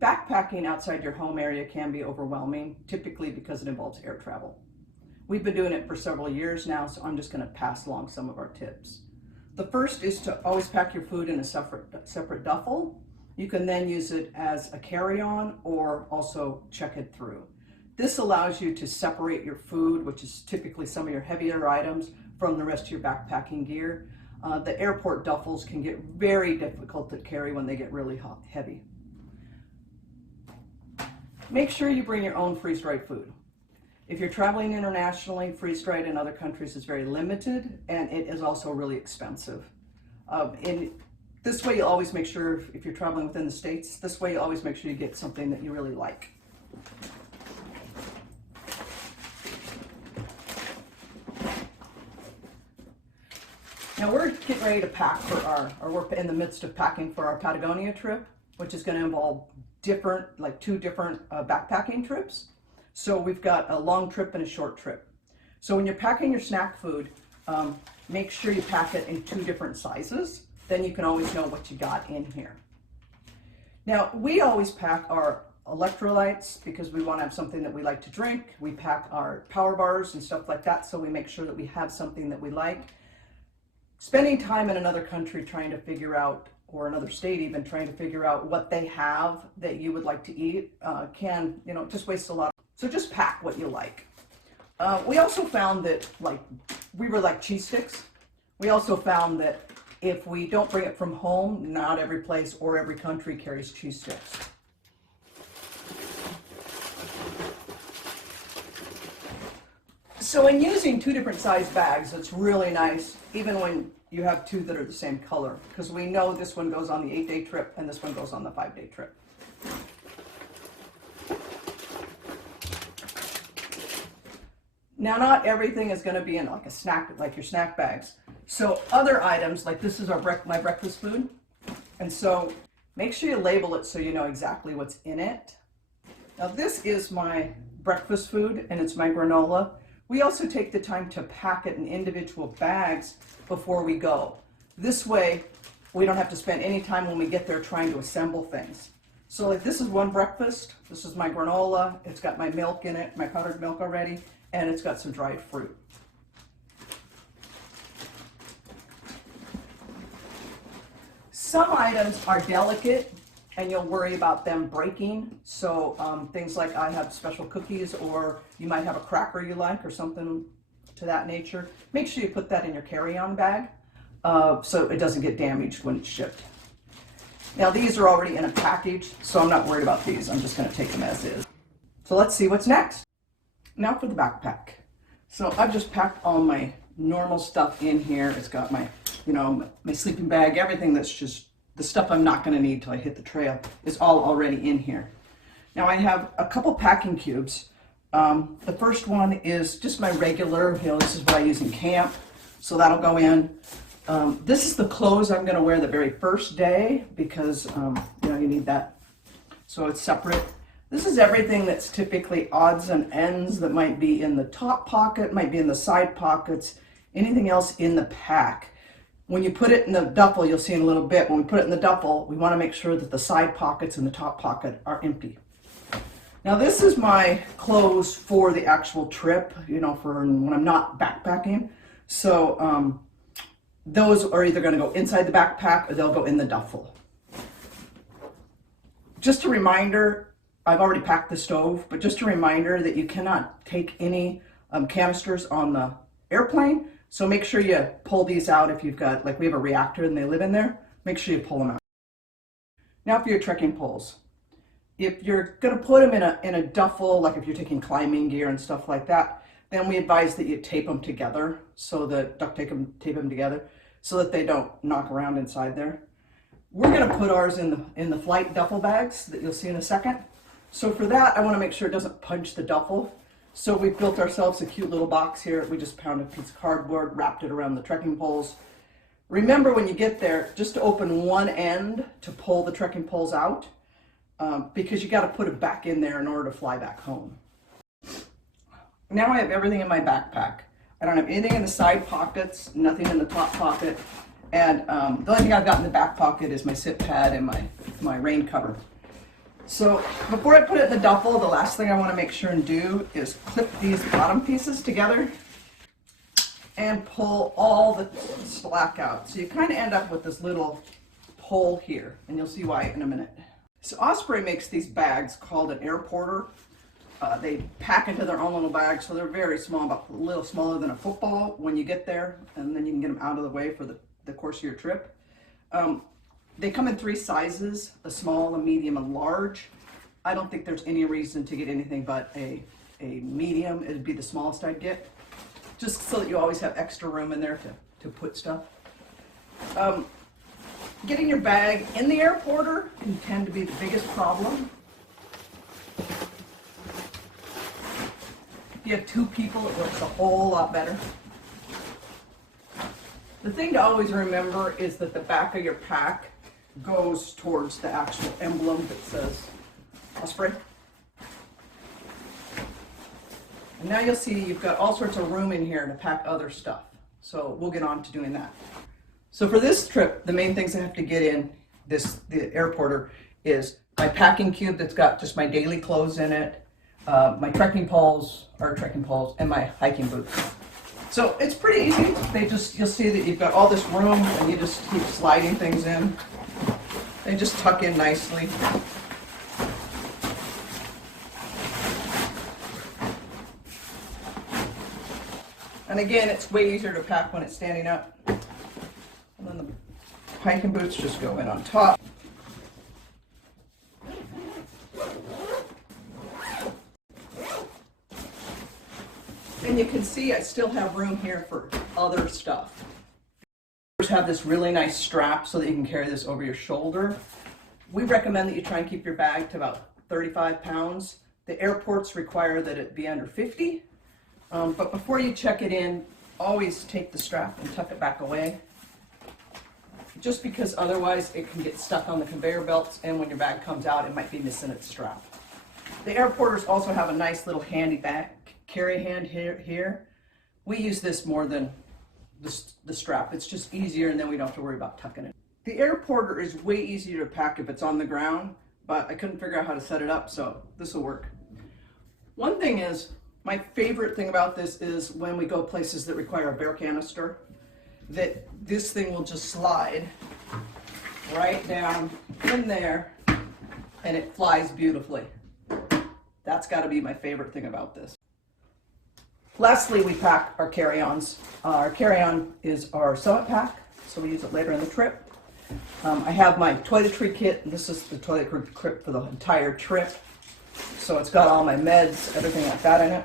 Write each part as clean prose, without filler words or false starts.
Backpacking outside your home area can be overwhelming, typically because it involves air travel. We've been doing it for several years now, so I'm just going to pass along some of our tips. The first is to always pack your food in a separate duffel. You can then use it as a carry-on or also check it through. This allows you to separate your food, which is typically some of your heavier items, from the rest of your backpacking gear. The airport duffels can get very difficult to carry when they get really heavy. Make sure you bring your own freeze-dried food. If you're traveling internationally, freeze-dried in other countries is very limited, and it is also really expensive. In this way, you'll always make sure, if you're traveling within the States, this way you'll always make sure you get something that you really like. Now we're getting ready to pack for or we're in the midst of packing for our Patagonia trip, which is going to involve two different backpacking trips. So we've got a long trip and a short trip. So when you're packing your snack food, make sure you pack it in 2 different sizes. Then you can always know what you got in here. Now we always pack our electrolytes because we want to have something that we like to drink. We pack our power bars and stuff like that, so we make sure that we have something that we like. Spending time in another country trying to figure out, or another state even, trying to figure out what they have that you would like to eat can, just waste a lot. So just pack what you like. We also found that, we were like cheese sticks. We also found that if we don't bring it from home, not every place or every country carries cheese sticks. So in using 2 different size bags, it's really nice, even when you have 2 that are the same color, because we know this one goes on the 8-day trip and this one goes on the 5-day trip. Now, not everything is going to be in like your snack bags. So other items, like this is my breakfast food, and so make sure you label it so you know exactly what's in it. Now this is my breakfast food, and it's my granola. We also take the time to pack it in individual bags before we go. This way, we don't have to spend any time when we get there trying to assemble things. So like this is one breakfast, this is my granola, it's got my milk in it, my powdered milk already, and it's got some dried fruit. Some items are delicate and you'll worry about them breaking. So things like I have special cookies, or you might have a cracker you like or something to that nature. Make sure you put that in your carry-on bag so it doesn't get damaged when it's shipped. Now these are already in a package, so I'm not worried about these. I'm just going to take them as is. So let's see what's next. Now for the backpack. So I've just packed all my normal stuff in here. It's got my, my sleeping bag, everything that's just the stuff I'm not going to need till I hit the trail is all already in here. Now I have a couple packing cubes. The first one is just my regular, this is what I use in camp, so that'll go in. This is the clothes I'm going to wear the very first day because, you need that. So it's separate. This is everything that's typically odds and ends that might be in the top pocket, might be in the side pockets, anything else in the pack. When you put it in the duffel, you'll see in a little bit, when we put it in the duffel, we want to make sure that the side pockets and the top pocket are empty. Now this is my clothes for the actual trip, for when I'm not backpacking. So those are either going to go inside the backpack or they'll go in the duffel. Just a reminder, I've already packed the stove, but just a reminder that you cannot take any canisters on the airplane. So make sure you pull these out if you've got, we have a reactor and they live in there, make sure you pull them out. Now for your trekking poles. If you're going to put them in a duffel, like if you're taking climbing gear and stuff like that, then we advise that you tape them together, so that tape them together so that they don't knock around inside there. We're going to put ours in the flight duffel bags that you'll see in a second. So for that, I want to make sure it doesn't punch the duffel. So we've built ourselves a cute little box here. We just pounded a piece of cardboard, wrapped it around the trekking poles. Remember when you get there, just to open one end to pull the trekking poles out, because you got to put it back in there in order to fly back home. Now I have everything in my backpack. I don't have anything in the side pockets, nothing in the top pocket, and the only thing I've got in the back pocket is my sit pad and my rain cover. So before I put it in the duffel, the last thing I want to make sure and do is clip these bottom pieces together and pull all the slack out. So you kind of end up with this little hole here, and you'll see why in a minute. So Osprey makes these bags called an air porter. They pack into their own little bags, so they're very small, about a little smaller than a football when you get there, and then you can get them out of the way for the course of your trip. They come in 3 sizes, a small, a medium, and large. I don't think there's any reason to get anything but a medium. It'd be the smallest I'd get, just so that you always have extra room in there to put stuff. Getting your bag in the air porter can tend to be the biggest problem. If you have 2 people, it works a whole lot better. The thing to always remember is that the back of your pack goes towards the actual emblem that says Osprey. And now you'll see you've got all sorts of room in here to pack other stuff. So we'll get on to doing that. So for this trip, the main things I have to get in the air porter is my packing cube that's got just my daily clothes in it, my trekking poles, and my hiking boots. So it's pretty easy. You'll see that you've got all this room and you just keep sliding things in. They just tuck in nicely. And again, it's way easier to pack when it's standing up. And then the hiking boots just go in on top. And you can see I still have room here for other stuff. Have this really nice strap so that you can carry this over your shoulder. We recommend that you try and keep your bag to about 35 pounds. The airports require that it be under 50. But before you check it in, always take the strap and tuck it back away. Just because otherwise it can get stuck on the conveyor belts, and when your bag comes out, it might be missing its strap. The air porters also have a nice little handy back carry hand here. We use this more than the strap. It's just easier, and then we don't have to worry about tucking it. The air porter is way easier to pack if it's on the ground, but I couldn't figure out how to set it up, so this will work. One thing is, my favorite thing about this is when we go places that require a bear canister, that this thing will just slide right down in there and it flies beautifully. That's got to be my favorite thing about this. Lastly, we pack our carry-ons. Our carry-on is our summit pack, so we use it later in the trip. I have my toiletry kit, and this is the toiletry kit for the entire trip. So it's got all my meds, everything like that in it.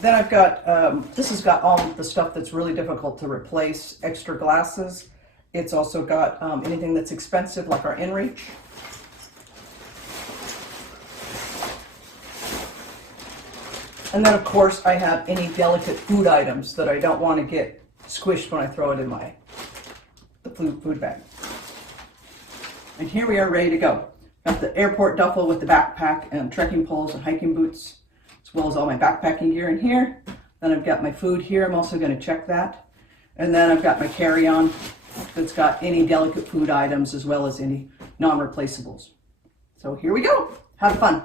Then I've got, this has got all the stuff that's really difficult to replace, extra glasses. It's also got anything that's expensive, like our InReach. And then of course I have any delicate food items that I don't want to get squished when I throw it in the food bag. And here we are ready to go. Got the airport duffel with the backpack and trekking poles and hiking boots, as well as all my backpacking gear in here. Then I've got my food here. I'm also going to check that. And then I've got my carry-on that's got any delicate food items as well as any non-replaceables. So here we go. Have fun.